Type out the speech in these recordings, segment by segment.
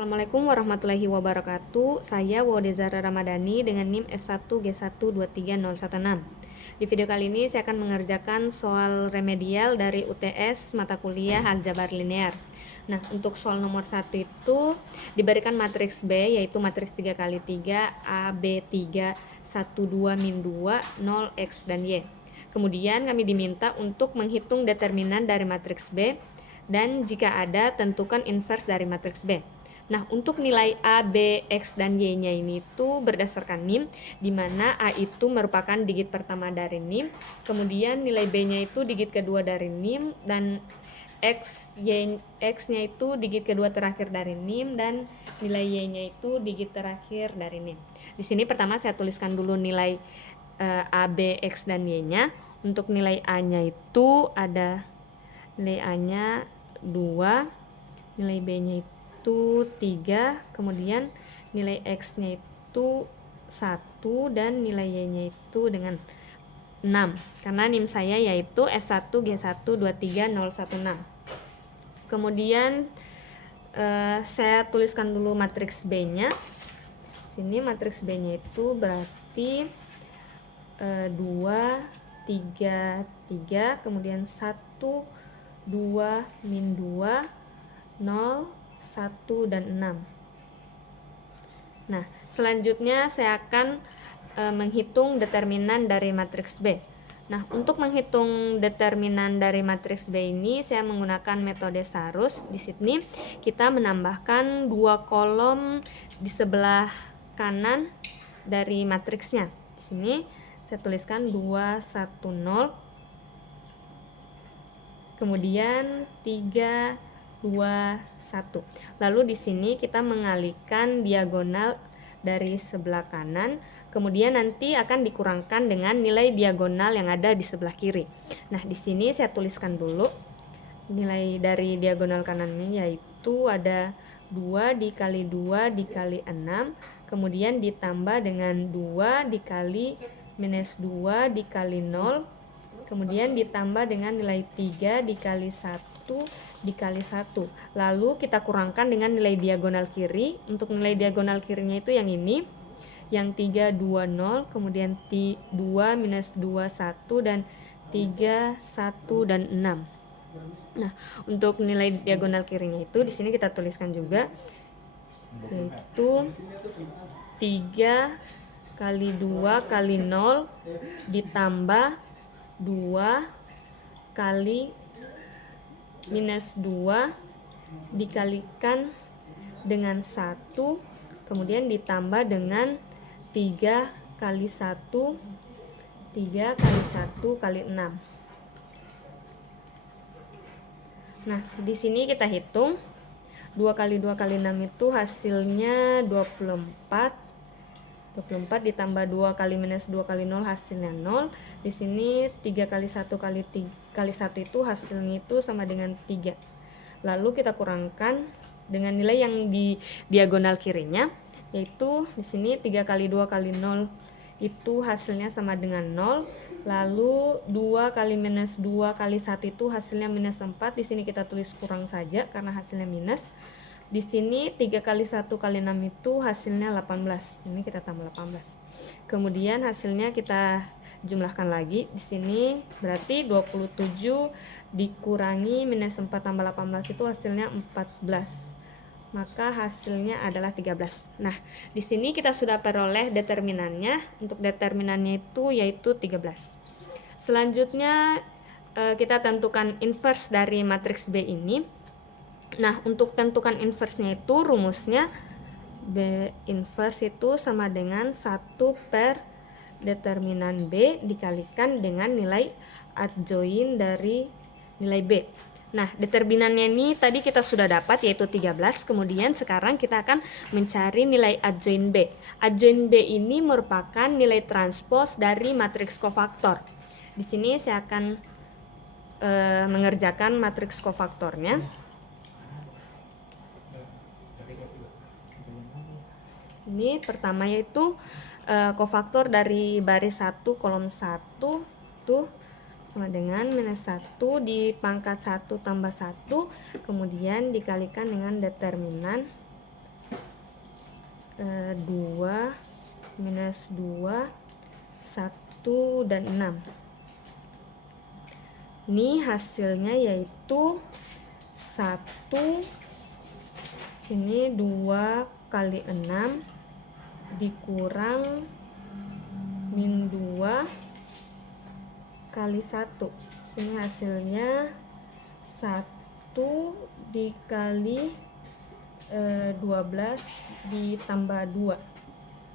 Assalamualaikum warahmatullahi wabarakatuh. Saya Wodezara Ramadhani dengan NIM F1G1230116. Di video kali ini saya akan mengerjakan soal remedial dari UTS mata kuliah Aljabar Linear. Nah, untuk soal nomor 1 itu diberikan matriks B, yaitu matriks 3x3 A, B, 3, 1, 2, min 2, 0, X, dan Y. Kemudian kami diminta untuk menghitung determinan dari matriks B, dan jika ada, tentukan inverse dari matriks B. Nah, untuk nilai A, B, X, dan Y-nya ini itu berdasarkan NIM, di mana A itu merupakan digit pertama dari NIM, kemudian nilai B-nya itu digit kedua dari NIM, dan X-nya itu digit kedua terakhir dari NIM, dan nilai Y-nya itu digit terakhir dari NIM. Di sini pertama saya tuliskan dulu nilai A, B, X, dan Y-nya. Untuk nilai A-nya itu ada nilai A-nya 2, nilai B-nya itu 3, kemudian nilai X-nya itu 1, dan nilai Y-nya itu dengan 6. Karena NIM saya yaitu F1G1230116. Kemudian saya tuliskan dulu matriks B-nya. Sini matriks B-nya itu berarti 2, 3, 3, kemudian 1, 2, min 2, 0, 1, dan 6. Nah, selanjutnya saya akan menghitung determinan dari matriks B. Nah, untuk menghitung determinan dari matriks B ini saya menggunakan metode Sarus. Di sini kita menambahkan 2 kolom di sebelah kanan dari matriksnya. Di sini saya tuliskan 2, 1, 0. Kemudian 3, 2, 1. Lalu di sini kita mengalihkan diagonal dari sebelah kanan, kemudian nanti akan dikurangkan dengan nilai diagonal yang ada di sebelah kiri. Nah, di sini saya tuliskan dulu nilai dari diagonal kanan ini, yaitu ada 2 dikali 2 dikali 6, kemudian ditambah dengan 2 dikali minus 2 dikali 0, kemudian ditambah dengan nilai 3 dikali 1 dikali 1. Lalu kita kurangkan dengan nilai diagonal kiri. Untuk nilai diagonal kirinya itu yang ini, yang 3, 2, 0, kemudian 2 minus 2, 1, dan 3, 1, dan 6. Nah, untuk nilai diagonal kirinya itu di sini kita tuliskan juga, yaitu 3 kali 2 kali 0 ditambah 2 kali minus 2 dikalikan dengan 1, kemudian ditambah dengan 3 kali 1, 3 kali 1 kali 6. Nah, di sini kita hitung 2 kali 2 kali 6 itu hasilnya 24. 24 ditambah 2 kali minus 2 kali 0 hasilnya 0. Di sini 3 kali 1 kali 1 itu hasilnya itu sama dengan 3. Lalu kita kurangkan dengan nilai yang di diagonal kirinya, yaitu di sini 3 kali 2 kali 0 itu hasilnya sama dengan 0. Lalu 2 kali minus 2 kali 1 itu hasilnya minus 4. Di sini kita tulis kurang saja karena hasilnya minus. Di sini 3 kali 1 kali 6 itu hasilnya 18. Ini kita tambah 18. Kemudian hasilnya kita jumlahkan lagi. Di sini berarti 27 dikurangi minus 4 tambah 18 itu hasilnya 14. Maka hasilnya adalah 13. Nah, di sini kita sudah peroleh determinannya. Untuk determinannya itu yaitu 13. Selanjutnya kita tentukan inverse dari matriks B ini. Nah, untuk tentukan inverse-nya itu rumusnya B inverse itu sama dengan 1 per determinan B dikalikan dengan nilai adjoin dari nilai B. Nah, determinannya ini tadi kita sudah dapat yaitu 13, kemudian sekarang kita akan mencari nilai adjoin B. Adjoin B ini merupakan nilai transpos dari matriks kofaktor. Di sini saya akan mengerjakan matriks kofaktornya. Ini pertama yaitu kofaktor dari baris 1 kolom 1 tuh sama dengan minus 1 di pangkat 1 tambah 1, kemudian dikalikan dengan determinan 2, minus 2, 1, dan 6. Ini hasilnya yaitu 1, sini 2 kali 6 dikurang min 2 kali 1. Sini hasilnya 1 dikali 12 ditambah 2.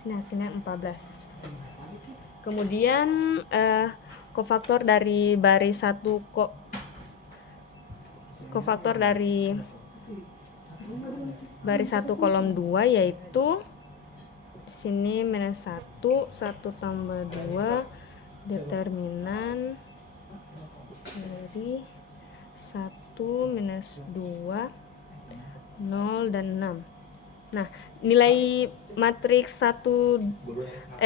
Sini hasilnya 14. Kemudian kofaktor dari baris 1 kofaktor dari baris 1 kolom 2 yaitu sini minus 1, 1 tambah 2, determinan dari 1 minus 2, 0 dan 6. Nah, nilai matriks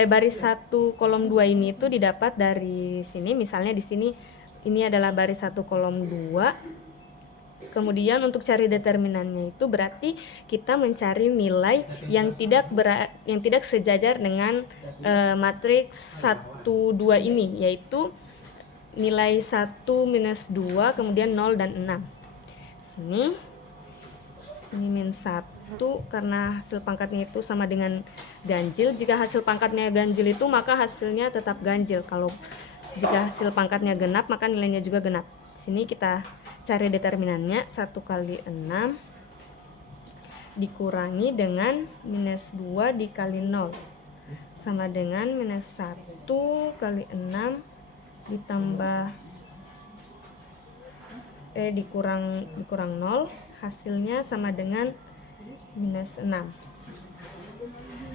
baris 1 kolom 2 ini itu didapat dari sini. Misalnya di sini ini adalah baris 1 kolom 2. Kemudian untuk cari determinannya itu berarti kita mencari nilai yang tidak sejajar dengan matriks 1 2 ini, yaitu nilai 1 minus 2, kemudian 0 dan 6. Sini ini min 1 karena hasil pangkatnya itu sama dengan ganjil. Jika hasil pangkatnya ganjil itu maka hasilnya tetap ganjil. Kalau jika hasil pangkatnya genap maka nilainya juga genap. Sini kita cari determinannya, 1 kali 6 dikurangi dengan minus 2 dikali 0 sama dengan minus 1 kali 6 ditambah dikurang 0, hasilnya sama dengan minus 6.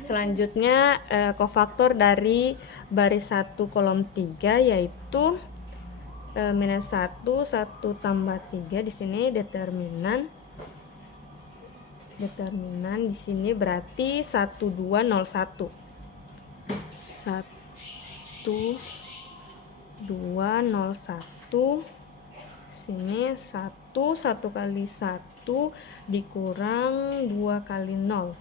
Selanjutnya kofaktor dari baris 1 kolom 3 yaitu minus 1, 1 tambah 3. Di sini determinan di sini berarti 1 2 0 1. 1 2 0 1. Sini 1 kali 1 dikurang 2 kali 0.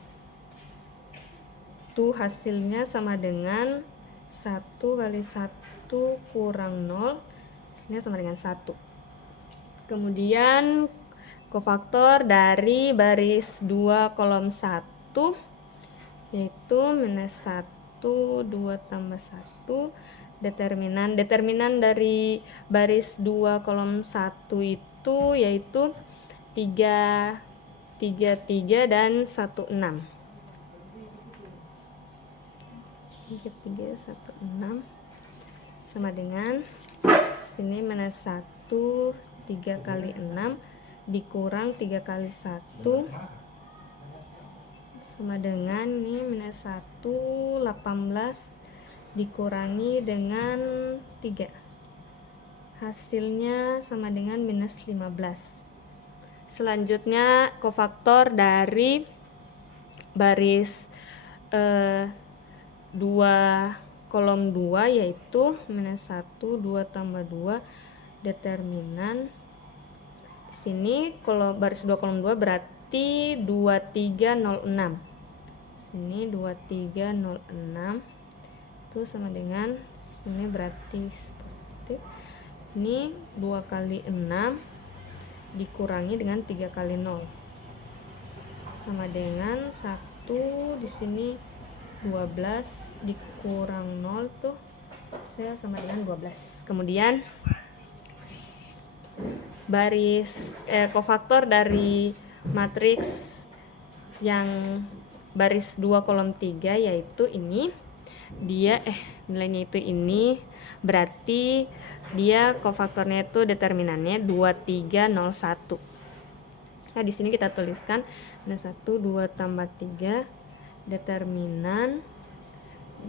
Itu hasilnya sama dengan 1 kali 1 kurang 0. Hasilnya sama dengan 1. Kemudian kofaktor dari baris 2 kolom 1 yaitu minus 1, 2 tambah 1. Determinan dari baris 2 kolom 1 itu yaitu 3, 3 dan 1 6. 3, 3, 1 6 sama dengan sini minus 1, 3 kali 6 dikurang 3 kali 1 sama dengan ini minus 1, 18 dikurangi dengan 3. Hasilnya sama dengan minus 15. Selanjutnya kofaktor dari baris 2 kolom 2 yaitu minus 1, 2 tambah 2, determinan di sini kalau baris 2 kolom 2 berarti 2306. Sini 2306 itu sama dengan sini berarti positif. Ini 2 kali 6 dikurangi dengan 3 kali 0 sama dengan 1. Di sini 12 dikurang 0 tuh saya sama dengan 12. Kemudian baris kofaktor dari matriks yang baris 2 kolom 3 yaitu ini dia nilainya itu ini, berarti dia kofaktornya itu determinannya 2301. Nah, di sini kita tuliskan ada 1 2 tambah 3 determinan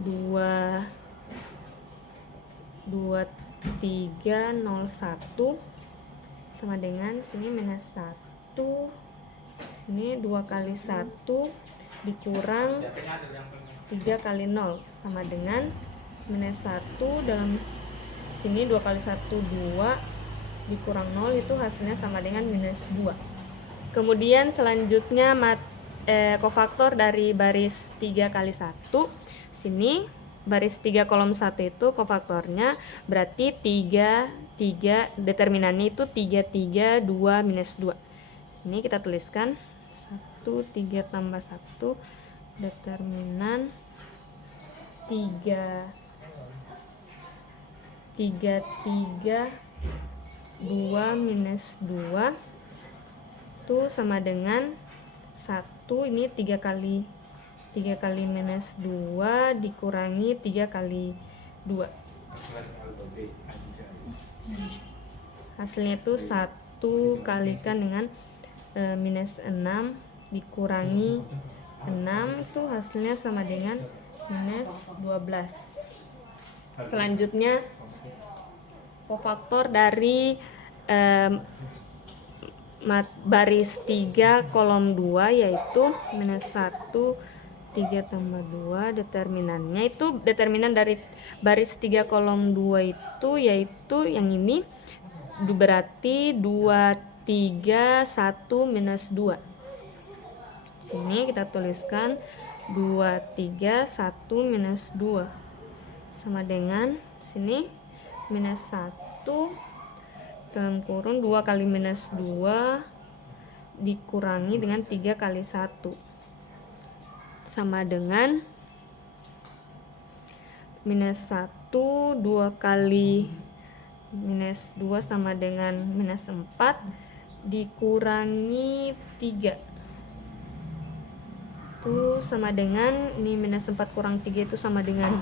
2301 sama dengan sini minus 1. Ini 2 kali 1 dikurang 3 kali 0 sama dengan minus 1. Dalam sini 2 kali 1 2 dikurang 0 itu hasilnya sama dengan minus 2. Kemudian selanjutnya kofaktor dari baris 3 kali 1. Sini baris 3 kolom 1 itu kofaktornya berarti 3, determinannya itu 3, 3, 2, minus 2. Sini kita tuliskan 1, 3 tambah 1, determinan 3, 3, 3, 2, minus 2 itu sama dengan 1, ini 3 kali minus 2 dikurangi 3 kali 2. Hasilnya itu 1 kalikan dengan minus 6 dikurangi 6 itu hasilnya sama dengan minus 12. Selanjutnya kofaktor dari baris 3 kolom 2 yaitu minus 1, 3 tambah 2, determinannya itu determinan dari baris 3 kolom 2 itu yaitu yang ini berarti 2, 3, 1, minus 2. Sini kita tuliskan 2, 3, 1, minus 2 sama dengan sini minus 1 dalam kurung 2 kali minus 2 dikurangi dengan 3 kali 1 sama dengan minus 1, 2 kali minus 2 sama dengan minus 4 dikurangi 3 itu sama dengan ini minus 4 kurang 3 itu sama dengan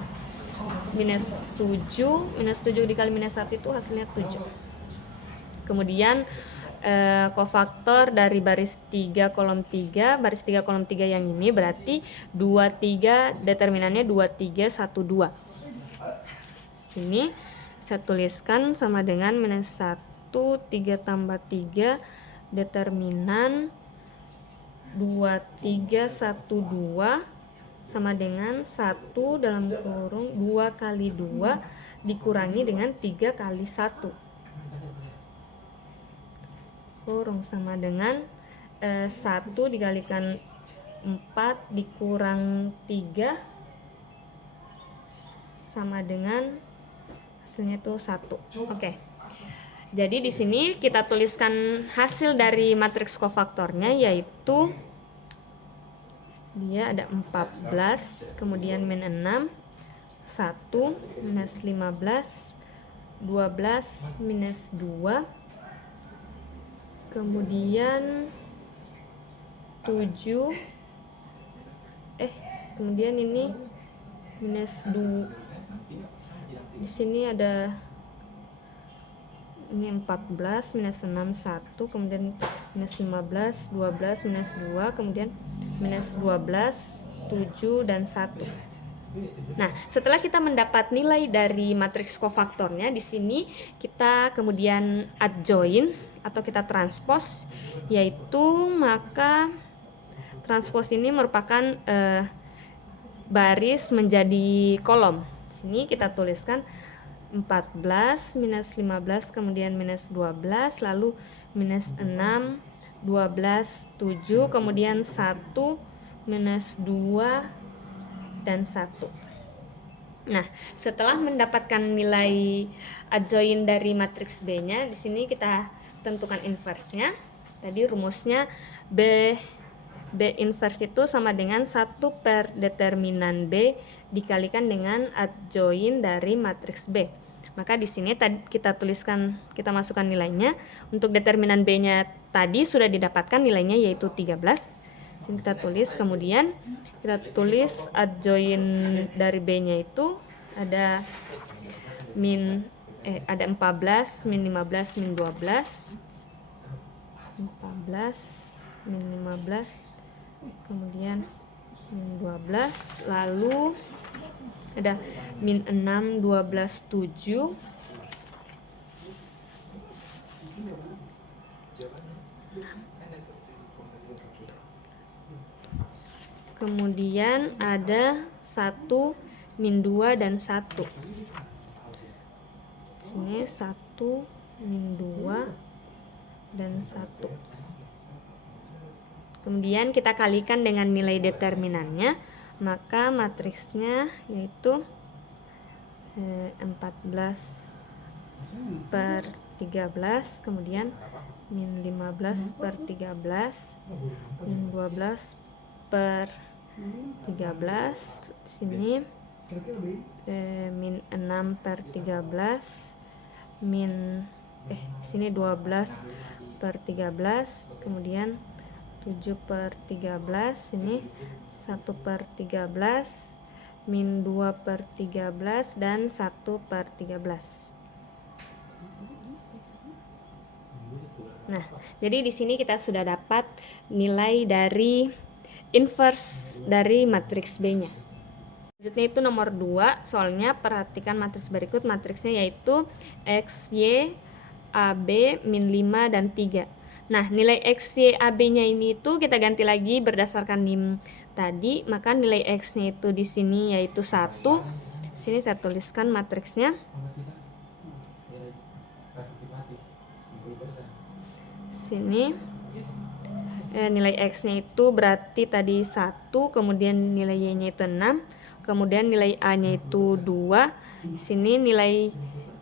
minus 7. Minus 7 dikali minus 1 itu hasilnya 7. Kemudian kofaktor dari baris 3 kolom 3, baris 3 kolom 3 yang ini berarti 2, 3, determinannya 2, 3, 1, 2. Sini saya tuliskan sama dengan minus 1, 3 tambah 3, determinan 2, 3, 1, 2 sama dengan 1 dalam kurung 2 kali 2 dikurangi dengan 3 kali 1 kurung sama dengan 1 dikalikan 4 dikurang 3 sama dengan hasilnya itu 1. Oke. Jadi di sini kita tuliskan hasil dari matriks kofaktornya yaitu dia ada 14, kemudian min 6, 1, minus 15, 12, minus 2, kemudian 7, kemudian ini minus 2, di sini ada ini 14, minus 6, 1, kemudian minus 15, 12, minus 2, kemudian minus 12, 7, dan 1. Nah, setelah kita mendapat nilai dari matriks kofaktornya, di sini kita kemudian adjoin atau kita transpose, yaitu maka transpose ini merupakan baris menjadi kolom. Di sini kita tuliskan 14, minus 15, kemudian minus 12, lalu minus 6, 12, 7, kemudian 1, minus 2, dan 1. Nah, setelah mendapatkan nilai adjoin dari matriks B-nya, di sini kita tentukan inversnya. Tadi rumusnya B inverse itu sama dengan 1 per determinan B dikalikan dengan adjoin dari matriks B. Maka di sini kita tuliskan, kita masukkan nilainya. Untuk determinan B-nya tadi sudah didapatkan nilainya yaitu 13. Sini kita tulis, kemudian kita tulis adjoin dari B-nya itu ada ada 14, min 15, min 12. 14, min 15, kemudian min 12, lalu ada min 6, 12, 7, kemudian ada 1, min 2, dan 1. Sini 1, min 2, dan 1. Kemudian kita kalikan dengan nilai determinannya, maka matriksnya yaitu 14 per 13, kemudian min 15 per 13, min 12 per 13, sini min 6 per 13, sini 12 per 13, kemudian 7 per 13, ini 1 per 13, min 2 per 13, dan 1 per 13. Nah, jadi di sini kita sudah dapat nilai dari inverse dari matriks B-nya. Selanjutnya itu nomor 2, soalnya perhatikan matriks berikut, matriksnya yaitu X, Y, AB, min 5, dan 3. Nah, nilai X, Y, AB-nya ini itu kita ganti lagi berdasarkan NIM tadi, maka nilai X-nya itu di sini yaitu 1. Sini saya tuliskan matriksnya. Sini nilai X-nya itu berarti tadi 1, kemudian nilai Y-nya itu 6, kemudian nilai A-nya itu 2, sini nilai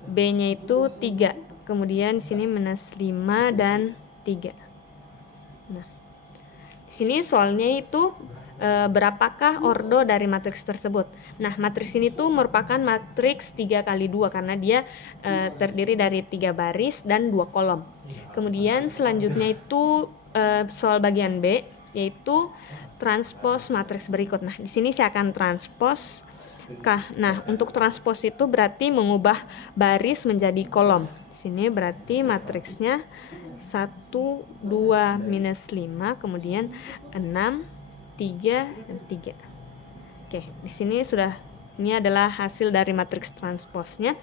B-nya itu 3, kemudian sini minus 5 dan 3. Nah, di sini soalnya itu berapakah ordo dari matriks tersebut. Nah, matriks ini tuh merupakan matriks 3x2 karena dia terdiri dari 3 baris dan 2 kolom. Kemudian selanjutnya itu soal bagian B, yaitu transpos matriks berikut. Nah, di sini saya akan transpos. Nah, untuk transpos itu berarti mengubah baris menjadi kolom. Sini berarti matriksnya 1, 2, minus 5, kemudian 6, 3, dan 3. Oke, di sini ini adalah hasil dari matriks transposnya.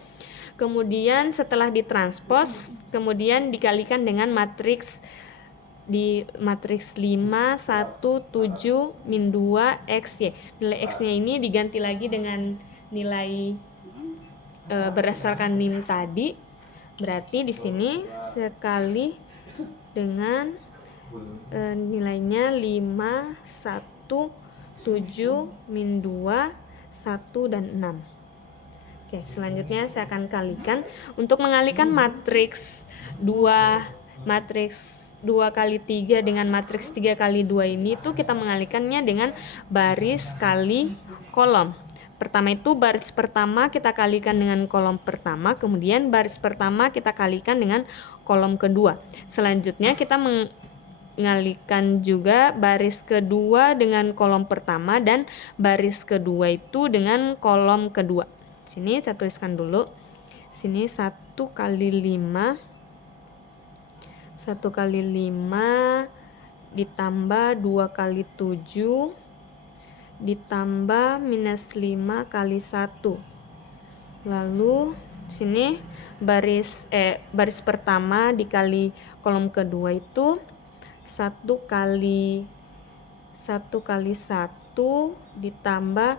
Kemudian setelah ditranspos, kemudian dikalikan dengan matriks 5, 1, 7, min 2, X, Y. Nilai X-nya ini diganti lagi dengan nilai berdasarkan NIM tadi. Berarti di sini sekali dengan nilainya 5, 1, 7, min 2, 1, dan 6. Oke, selanjutnya saya akan kalikan. Untuk mengalikan matriks 2x3 dengan matriks 3x2 ini tuh kita mengalikannya dengan baris kali kolom. Pertama itu baris pertama kita kalikan dengan kolom pertama, kemudian baris pertama kita kalikan dengan kolom kedua. Selanjutnya kita mengalihkan juga baris kedua dengan kolom pertama dan baris kedua itu dengan kolom kedua. Sini saya tuliskan dulu. Sini 1 kali 5 ditambah 2 kali 7 ditambah minus 5 kali 1. Lalu sini baris pertama dikali kolom kedua itu 1 kali 1 ditambah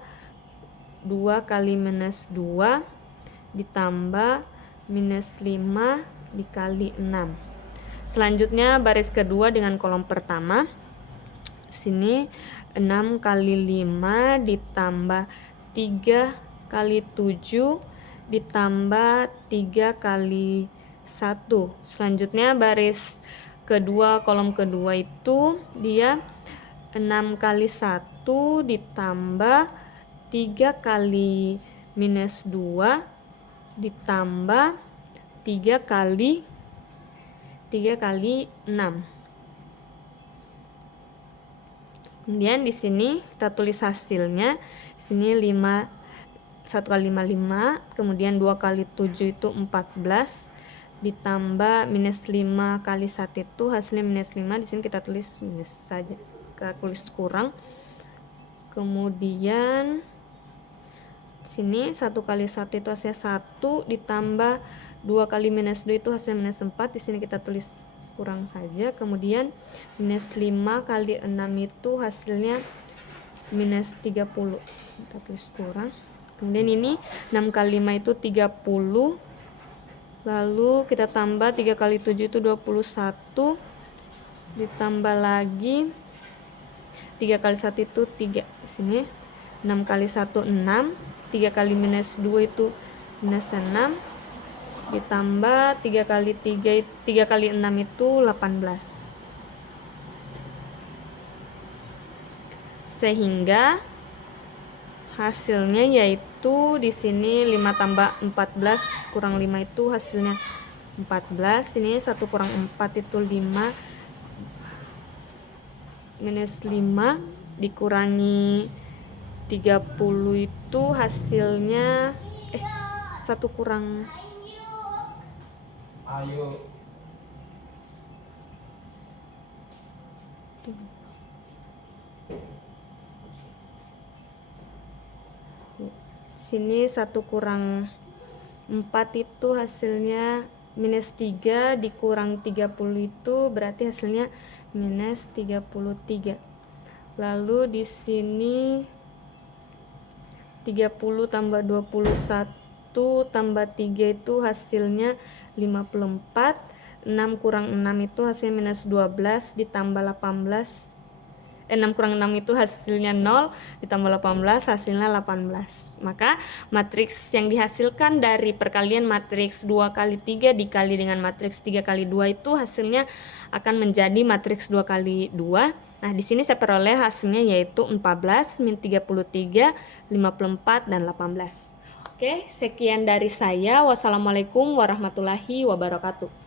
2 kali minus 2 ditambah minus 5 dikali 6. Selanjutnya baris kedua dengan kolom pertama. Sini 6 kali 5 ditambah 3 kali 7 ditambah 3 kali 1. Selanjutnya baris kedua kolom kedua itu dia 6 kali 1 ditambah 3 kali minus 2 ditambah 3 kali 6. Kemudian di sini kita tulis hasilnya. Sini 1 kali 5 5, kemudian 2 kali 7 itu 14 ditambah minus 5 kali 1 itu hasilnya minus 5. Di sini kita tulis minus saja. Kita tulis kurang. Kemudian sini 1 kali 1 itu hasilnya 1 ditambah 2 kali minus 2 itu hasilnya minus 4. Di sini kita tulis kurang saja. Kemudian minus 5 kali 6 itu hasilnya minus 30. Kita tulis kurang. Kemudian ini 6 kali 5 itu 30. Lalu kita tambah 3 kali 7 itu 21. Ditambah lagi 3 kali 1 itu 3. Di sini 6 kali 1 6, 3 kali minus 2 itu minus 6, ditambah 3 kali 6 itu 18. Sehingga hasilnya yaitu di sini 5 tambah 14 kurang 5 itu hasilnya 14. Ini 1 kurang 4 itu 5, minus 5 dikurangi 30 itu hasilnya 1 kurang sini 1 kurang 4 itu hasilnya minus 3 dikurang 30 itu berarti hasilnya minus 33. Lalu di sini 30 tambah 21 tambah 3 itu hasilnya 54. 6 kurang 6 itu hasilnya minus 12 ditambah 18. 6 kurang 6 itu hasilnya 0 ditambah 18 hasilnya 18. Maka matriks yang dihasilkan dari perkalian matriks 2 kali 3 dikali dengan matriks 3 kali 2 itu hasilnya akan menjadi matriks 2 kali 2. Nah, di sini saya peroleh hasilnya yaitu 14, min 33, 54, dan 18. Oke, sekian dari saya. Wassalamualaikum warahmatullahi wabarakatuh.